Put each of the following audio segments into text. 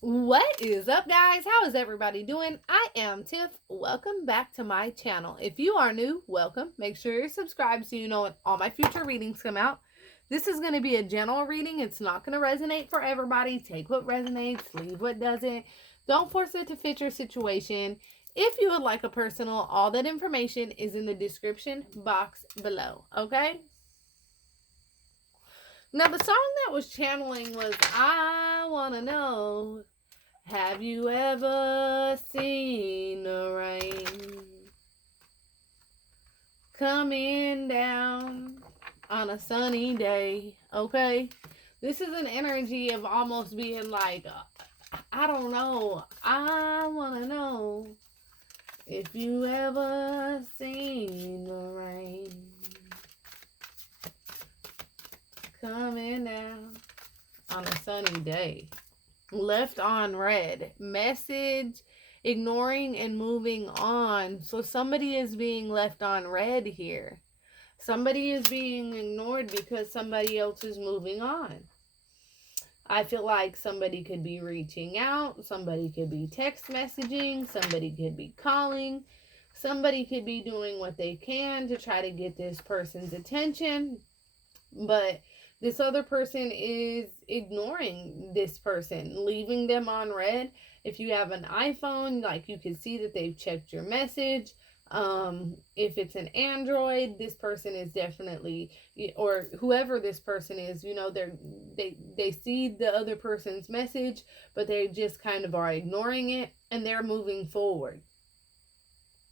What is up, guys? How is everybody doing? I am Tiff. Welcome back to my channel. If you are new, welcome. Make sure you're subscribed so you know when all my future readings come out. This is going to be a general reading. It's not going to resonate for everybody. Take what resonates, leave what doesn't. Don't force it to fit your situation. If you would like a personal, all that information is in the description box below, okay? Now, the song that was channeling was I Wanna Know, have you ever seen the rain coming down on a sunny day? Okay, this is an energy of almost being like, I don't know, I want to know if you ever seen the rain coming down on a sunny day. Left on red. Message, ignoring and moving on. So somebody is being left on red here. Somebody is being ignored because somebody else is moving on. I feel like somebody could be reaching out. Somebody could be text messaging. Somebody could be calling. Somebody could be doing what they can to try to get this person's attention. But this other person is ignoring this person, leaving them on red. If you have an iPhone, like, you can see that they've checked your message. If it's an Android, this person is definitely, or whoever this person is, they see the other person's message, but they just kind of are ignoring it and they're moving forward.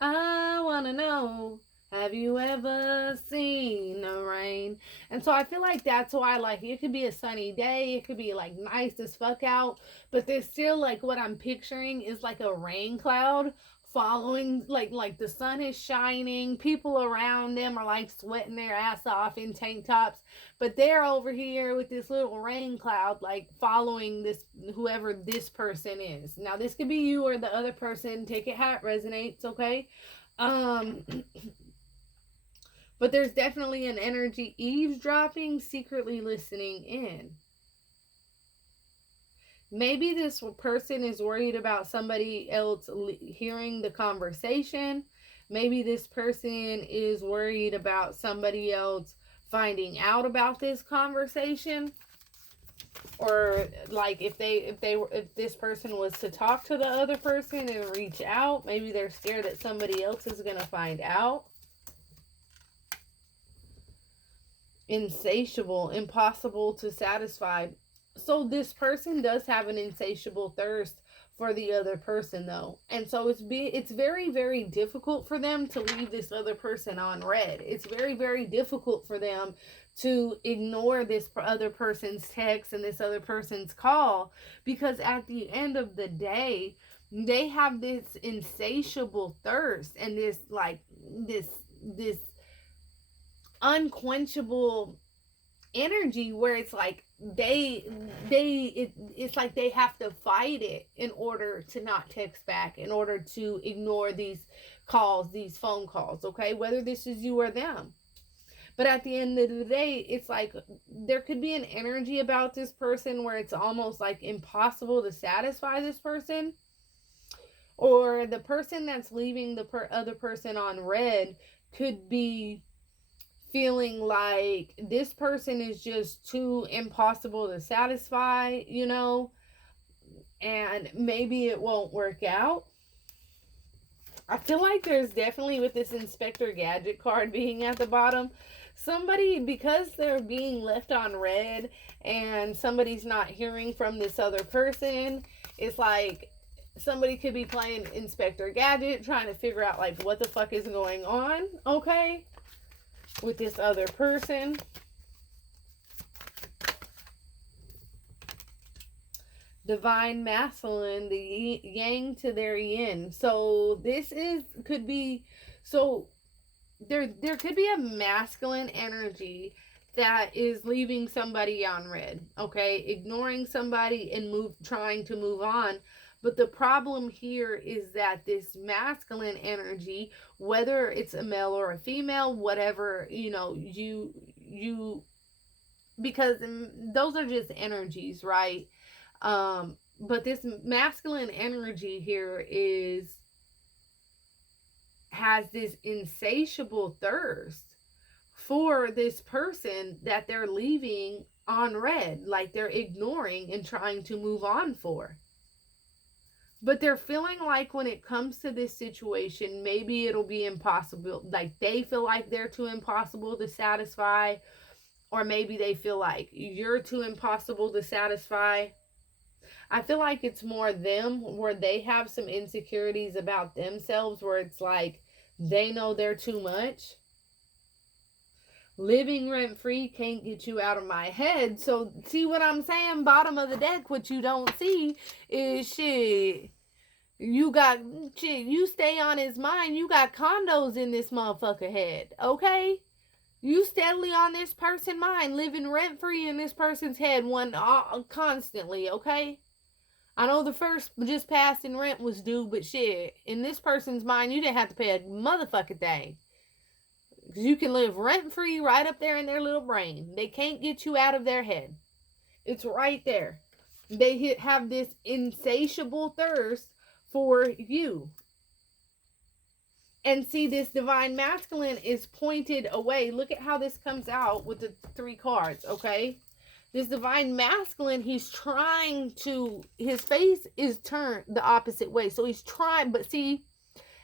I want to know, have you ever seen the rain? And so I feel like that's why, like, it could be a sunny day, it could be like nice as fuck out, but there's still, like, what I'm picturing is like a rain cloud following, like the sun is shining, people around them are like sweating their ass off in tank tops, but they're over here with this little rain cloud, like, following this, whoever this person is. Now, this could be you or the other person. Take it how it resonates, okay? But there's definitely an energy eavesdropping, secretly listening in. Maybe this person is worried about somebody else hearing the conversation. Maybe this person is worried about somebody else finding out about this conversation. Or, like, if this person was to talk to the other person and reach out, maybe they're scared that somebody else is going to find out. Insatiable, impossible to satisfy. So this person does have an insatiable thirst for the other person, though, and so it's very, very difficult for them to leave this other person on red. It's very, very difficult for them to ignore this other person's text and this other person's call, because at the end of the day, they have this insatiable thirst and this, like, this unquenchable energy where it's like it's like they have to fight it in order to not text back, in order to ignore these calls, these phone calls, okay, whether this is you or them. But at the end of the day, it's like there could be an energy about this person where it's almost like impossible to satisfy this person, or the person that's leaving the other person on red could be feeling like this person is just too impossible to satisfy, and maybe it won't work out. I feel like there's definitely, with this Inspector Gadget card being at the bottom, somebody, because they're being left on red and somebody's not hearing from this other person, it's like somebody could be playing Inspector Gadget, trying to figure out, like, what the fuck is going on, okay, with this other person. Divine masculine, the yang to their yin. So this could be, so there could be a masculine energy that is leaving somebody on red, okay, ignoring somebody and trying to move on. But the problem here is that this masculine energy, whether it's a male or a female, whatever, because those are just energies, right? But this masculine energy here has this insatiable thirst for this person that they're leaving on red, like they're ignoring and trying to move on for. But they're feeling like when it comes to this situation, maybe it'll be impossible. Like they feel like they're too impossible to satisfy, or maybe they feel like you're too impossible to satisfy. I feel like it's more them, where they have some insecurities about themselves, where it's like they know they're too much. Living rent free can't get you out of my head. So, see what I'm saying? Bottom of the deck, what you don't see is shit. You got shit, you stay on his mind. You got condos in this motherfucker head, okay? You steadily on this person's mind, living rent free in this person's head, constantly, okay? I know the first just passed in rent was due, but shit, in this person's mind, you didn't have to pay a motherfucking thing. Because you can live rent free right up there in their little brain. They can't get you out of their head. It's right there. They have this insatiable thirst for you. And see, this divine masculine is pointed away. Look at how this comes out with the 3 cards, okay? This divine masculine, his face is turned the opposite way. So he's trying, but see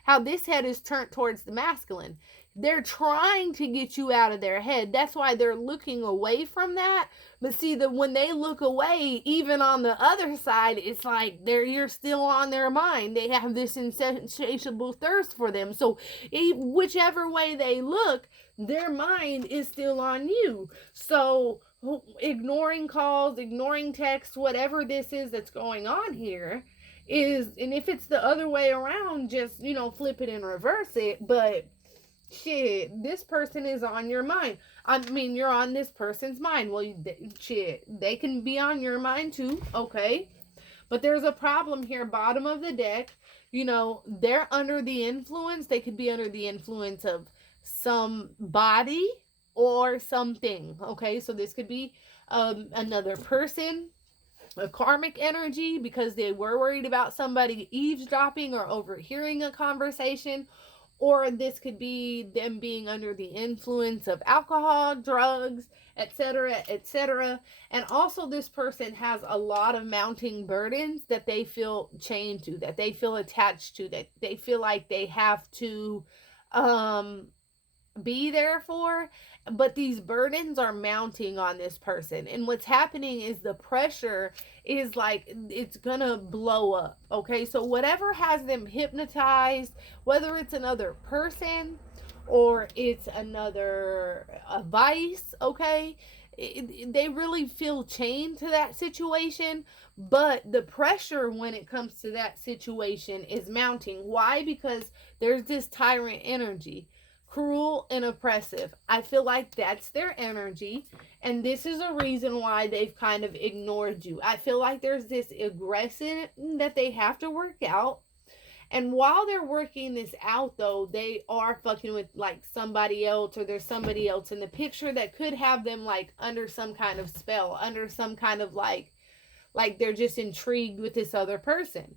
how this head is turned towards the masculine. They're trying to get you out of their head. That's why they're looking away from that. But see, when they look away, even on the other side, it's like you're still on their mind. They have this insatiable thirst for them. So whichever way they look, their mind is still on you. So ignoring calls, ignoring texts, whatever this is that's going on here and if it's the other way around, just, flip it and reverse it. But shit, this person is on your mind. I mean, you're on this person's mind. Well, shit, they can be on your mind too, okay? But there's a problem here, bottom of the deck. They're under the influence. They could be under the influence of somebody or something, okay? So this could be another person, a karmic energy, because they were worried about somebody eavesdropping or overhearing a conversation. Or this could be them being under the influence of alcohol, drugs, etc., etc. And also this person has a lot of mounting burdens that they feel chained to, that they feel attached to, that they feel like they have to be there for. But these burdens are mounting on this person. And what's happening is the pressure is like it's gonna blow up, okay? So whatever has them hypnotized, whether it's another person or it's another vice, okay, they really feel chained to that situation. But the pressure when it comes to that situation is mounting. Why? Because there's this tyrant energy, cruel and oppressive. I feel like that's their energy, and this is a reason why they've kind of ignored you. I feel like there's this aggression that they have to work out, and while they're working this out, though, they are fucking with like somebody else, or there's somebody else in the picture that could have them like under some kind of spell, under some kind of like they're just intrigued with this other person.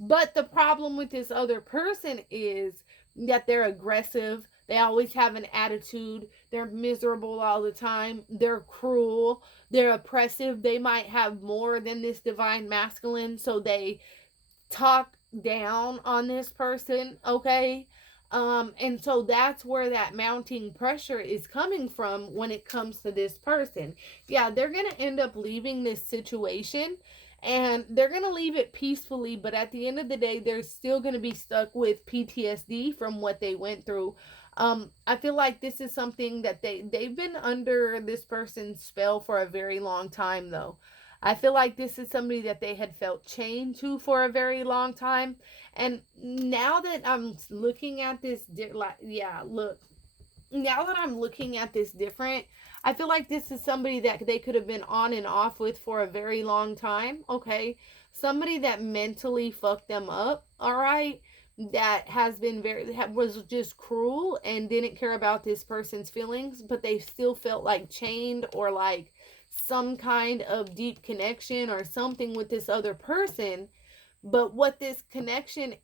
But the problem with this other person is that they're aggressive. They always have an attitude. They're miserable all the time. They're cruel. They're oppressive. They might have more than this divine masculine, so they talk down on this person, okay? And so that's where that mounting pressure is coming from when it comes to this person. Yeah, they're going to end up leaving this situation, and they're going to leave it peacefully, but at the end of the day, they're still going to be stuck with PTSD from what they went through. I feel like this is something that they've been under this person's spell for a very long time, though. I feel like this is somebody that they had felt chained to for a very long time. And now that I'm looking at this, now that I'm looking at this different, I feel like this is somebody that they could have been on and off with for a very long time, okay? Somebody that mentally fucked them up, all right? That was just cruel and didn't care about this person's feelings, but they still felt like chained or like some kind of deep connection or something with this other person, but what this connection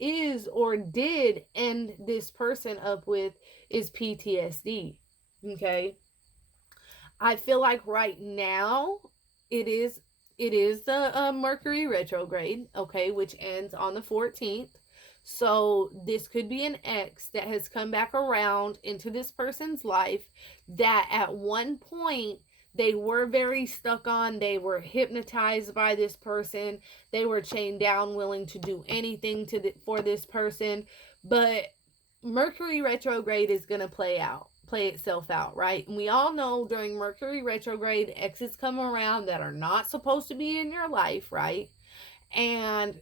is or did end this person up with is PTSD. Okay? I feel like right now it is the Mercury retrograde, okay, which ends on the 14th. So this could be an ex that has come back around into this person's life that at one point they were very stuck on, they were hypnotized by this person, they were chained down, willing to do anything for this person. But Mercury retrograde is going to play itself out, right? And we all know during Mercury retrograde, exes come around that are not supposed to be in your life, right? And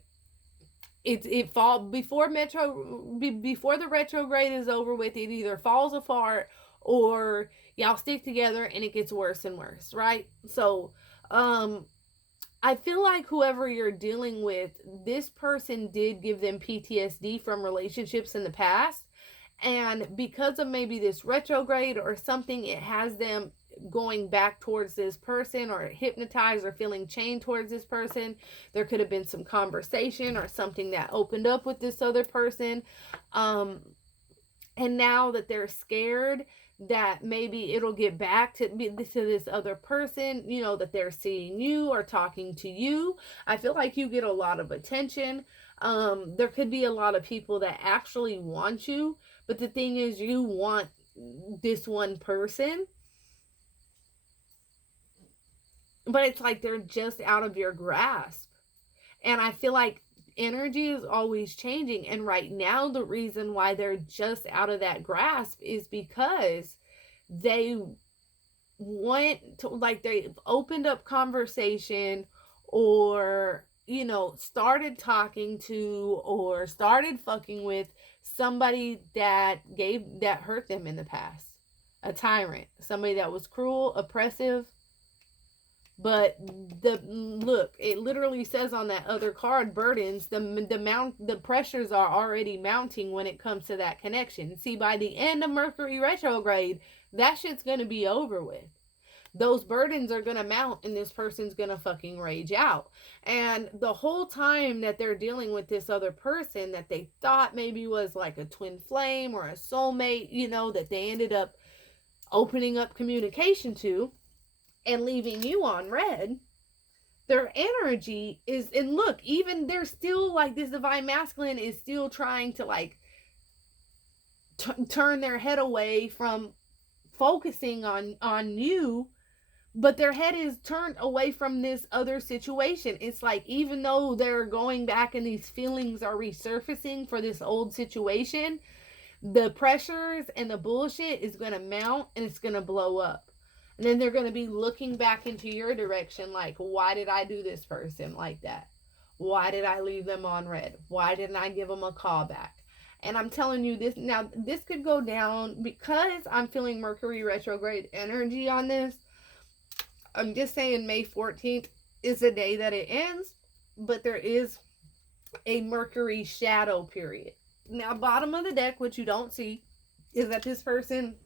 it fall before the retrograde is over with, it either falls apart or y'all stick together and it gets worse and worse, right? So I feel like whoever you're dealing with, this person did give them PTSD from relationships in the past. And because of maybe this retrograde or something, it has them going back towards this person or hypnotized or feeling chained towards this person. There could have been some conversation or something that opened up with this other person. And now that they're scared that maybe it'll get back to this other person, you know, that they're seeing you or talking to you, I feel like you get a lot of attention. There could be a lot of people that actually want you, but the thing is, you want this one person, but it's like they're just out of your grasp. And I feel like energy is always changing. And right now, the reason why they're just out of that grasp is because they want to, like, they've opened up conversation or, you know, started talking to or started fucking with somebody that hurt them in the past. A tyrant, somebody that was cruel, oppressive. But it literally says on that other card, burdens, the pressures are already mounting when it comes to that connection. See, by the end of Mercury retrograde, that shit's gonna be over with. Those burdens are gonna mount and this person's gonna fucking rage out. And the whole time that they're dealing with this other person that they thought maybe was like a twin flame or a soulmate, you know, that they ended up opening up communication to and leaving you on red, their energy is, and look, even they're still like, this divine masculine is still trying to like turn their head away from focusing on you, but their head is turned away from this other situation. It's like, even though they're going back and these feelings are resurfacing for this old situation, the pressures and the bullshit is going to mount and it's going to blow up. And then they're going to be looking back into your direction like, why did I do this person like that? Why did I leave them on red? Why didn't I give them a call back? And I'm telling you this, now this could go down because I'm feeling Mercury retrograde energy on this. I'm just saying May 14th is the day that it ends, but there is a Mercury shadow period. Now, bottom of the deck, what you don't see is that this person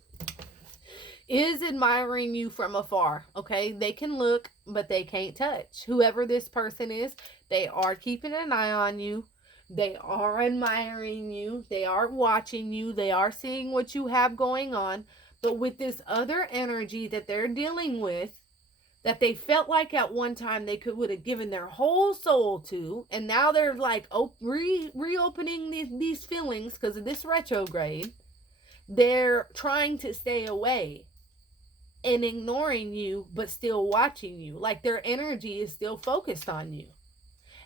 is admiring you from afar, okay? They can look, but they can't touch. Whoever this person is, they are keeping an eye on you. They are admiring you. They are watching you. They are seeing what you have going on. But with this other energy that they're dealing with, that they felt like at one time they would have given their whole soul to, and now they're like reopening these feelings because of this retrograde. They're trying to stay away and ignoring you, but still watching you. Like their energy is still focused on you.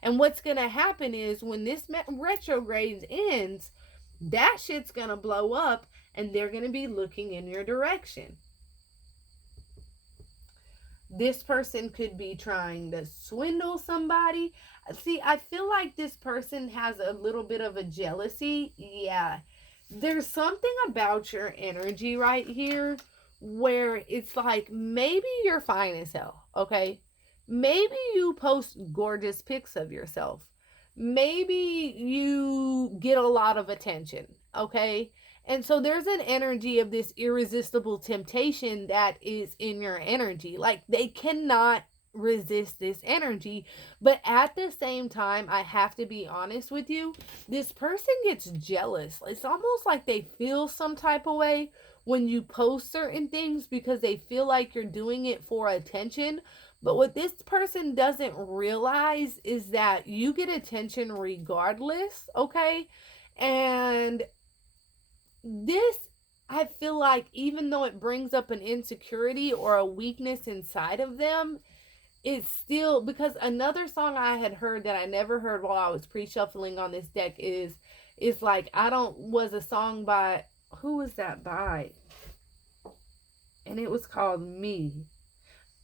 And what's going to happen is when this retrograde ends, that shit's going to blow up and they're going to be looking in your direction. This person could be trying to swindle somebody. See, I feel like this person has a little bit of a jealousy. Yeah. There's something about your energy right here where it's like, maybe you're fine as hell, okay? Maybe you post gorgeous pics of yourself. Maybe you get a lot of attention, okay? And so there's an energy of this irresistible temptation that is in your energy. Like they cannot resist this energy. But at the same time, I have to be honest with you, this person gets jealous. It's almost like they feel some type of way when you post certain things because they feel like you're doing it for attention. But what this person doesn't realize is that you get attention regardless, okay? And this, I feel like, even though it brings up an insecurity or a weakness inside of them, it's still, because another song I had heard that I never heard while I was pre-shuffling on this deck is like, I don't, was a song by, who was that by? And it was called Me.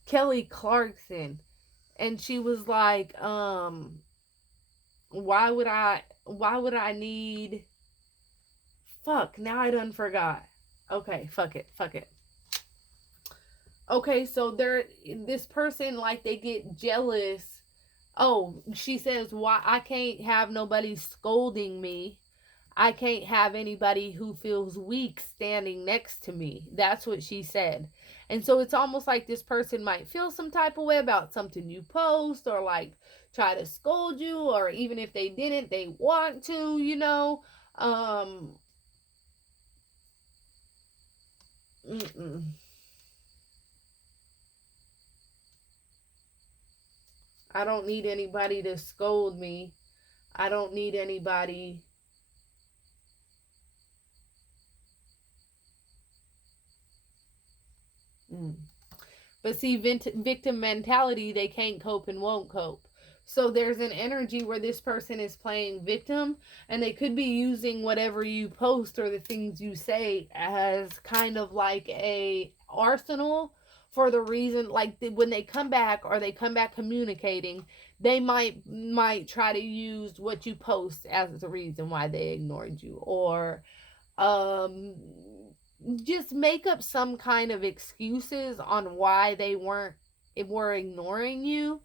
Kelly Clarkson. And she was like, why would I need, fuck, now I done forgot. Okay, fuck it. Okay, so this person, like, they get jealous. Oh, she says, why I can't have nobody scolding me. I can't have anybody who feels weak standing next to me. That's what she said. And so it's almost like this person might feel some type of way about something you post, or like try to scold you, or even if they didn't, they want to, you know. I don't need anybody to scold me. I don't need anybody. But see, victim mentality, they can't cope and won't cope. So there's an energy where this person is playing victim, and they could be using whatever you post or the things you say as kind of like a arsenal for the reason, like when they come back, or they come back communicating, they might try to use what you post as the reason why they ignored you, or um just make up some kind of excuses on why they were ignoring you.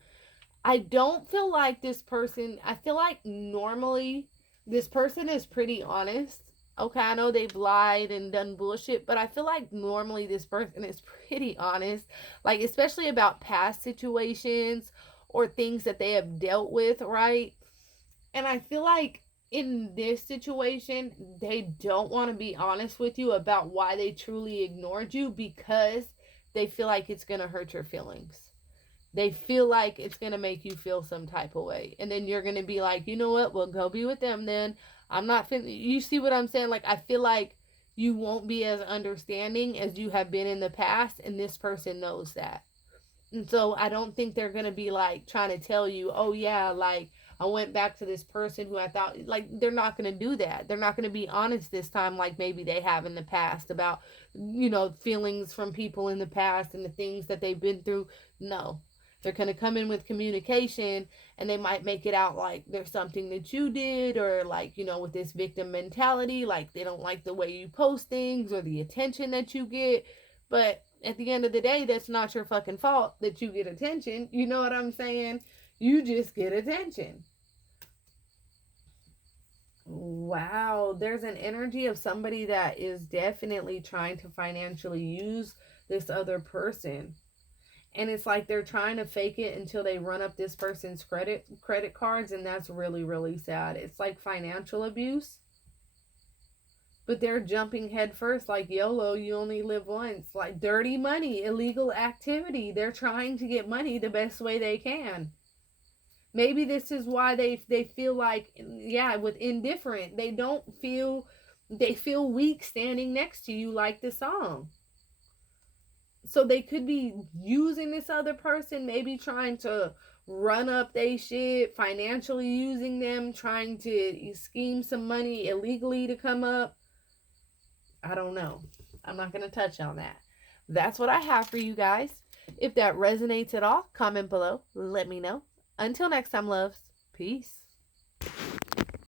I don't feel like this person, I feel like normally this person is pretty honest. Okay, I know they've lied and done bullshit, but I feel like normally this person is pretty honest. Like, especially about past situations or things that they have dealt with, right? And I feel like in this situation, they don't want to be honest with you about why they truly ignored you, because they feel like it's going to hurt your feelings. They feel like it's going to make you feel some type of way. And then you're going to be like, you know what? Well, go be with them then. I'm not feeling, you see what I'm saying? Like, I feel like you won't be as understanding as you have been in the past. And this person knows that. And so I don't think they're going to be like trying to tell you, oh yeah, like I went back to this person who I thought, like, they're not going to do that. They're not going to be honest this time like maybe they have in the past about, you know, feelings from people in the past and the things that they've been through. No. They're going to come in with communication, and they might make it out like there's something that you did, or like, you know, with this victim mentality, like they don't like the way you post things or the attention that you get. But at the end of the day, that's not your fucking fault that you get attention. You know what I'm saying? You just get attention. Wow, there's an energy of somebody that is definitely trying to financially use this other person. And it's like they're trying to fake it until they run up this person's credit cards, and that's really, really sad. It's like financial abuse. But they're jumping head first, like YOLO, you only live once. Like dirty money, illegal activity. They're trying to get money the best way they can. Maybe this is why they feel like, yeah, with indifferent. They feel weak standing next to you, like the song. So they could be using this other person, maybe trying to run up they shit, financially using them, trying to scheme some money illegally to come up. I don't know. I'm not going to touch on that. That's what I have for you guys. If that resonates at all, comment below. Let me know. Until next time, loves. Peace.